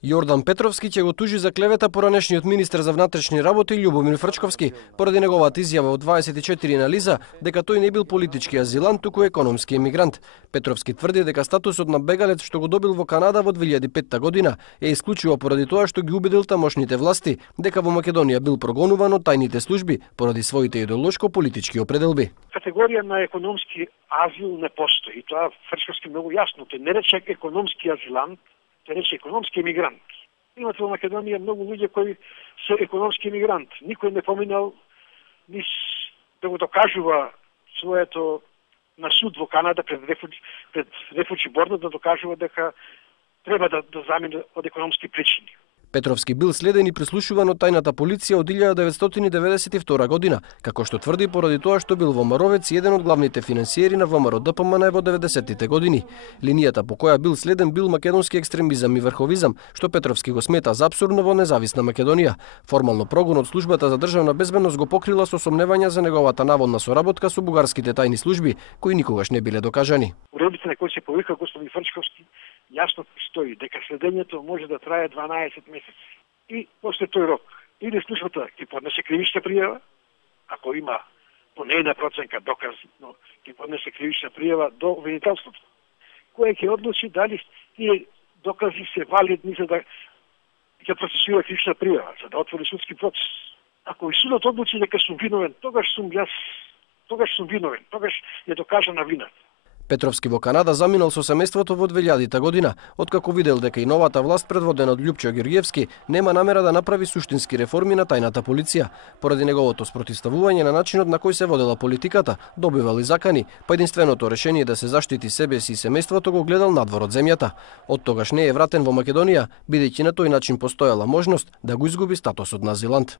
Јордан Петровски ќе го тужи за клевета поранешниот министер за внатрешни работи Љубомир Фрчковски поради неговата изјава од 24 на Лиза дека тој не бил политички азилант, туку економски емигрант. Петровски тврди дека статусот на бегалец што го добил во Канада во 2005 година е исклучиво поради тоа што ги убедил тамошните власти дека во Македонија бил прогонуван од тајните служби поради своите идеолошко-политички определби. Категорија на економски азил не постои. Тоа Фрчковски многу јасно. Тој не рече економски азилант, тој рече економски емигрант. Имате во Македонија многу луѓе кои се економски емигрант. Никој не поминал ни да го докажува своето на суд во Канада пред рефучи борда да докажува дека треба да замине од економски причини. Петровски бил следен и прислушуван од тајната полиција од 1992 година, како што тврди поради тоа што бил во Маровец еден од главните финансиери на ВМРО ДПМН во 90-тите години. Линијата по која бил следен бил македонски екстремизам и врховизам, што Петровски го смета за апсурдно во независна Македонија. Формално прогон од службата за државна безбедност го покрила со сомневања за неговата наводна соработка со бугарските тајни служби, кои никогаш не биле докажани. Уредбите на кои се повика господин Фрчковски јасно стои дека следењето може да трае 12 месеци. И после тој рок или службата ќе поднесе кривична пријава, ако има по нејна проценка доказно, ќе поднесе кривична пријава до обвинителството, кое ќе одлучи дали тие докази се валидни за да ќе процесуира кривична пријава, за да отвори судски процес. Ако и судот одлучи дека сум виновен, тогаш сум виновен, тогаш е докажана вината. Петровски во Канада заминал со семејството во 2000 година, откако видел дека и новата власт предводена од Љупчо Ѓорѓевски нема намера да направи суштински реформи на тајната полиција. Поради неговото спротивставување на начинот на кој се водела политиката, добивал и закани, па единственото решение да се заштити себе си и семејството го гледал надвор од земјата. Од тогаш не е вратен во Македонија, бидејќи на тој начин постоела можност да го изгуби статусот на азилант.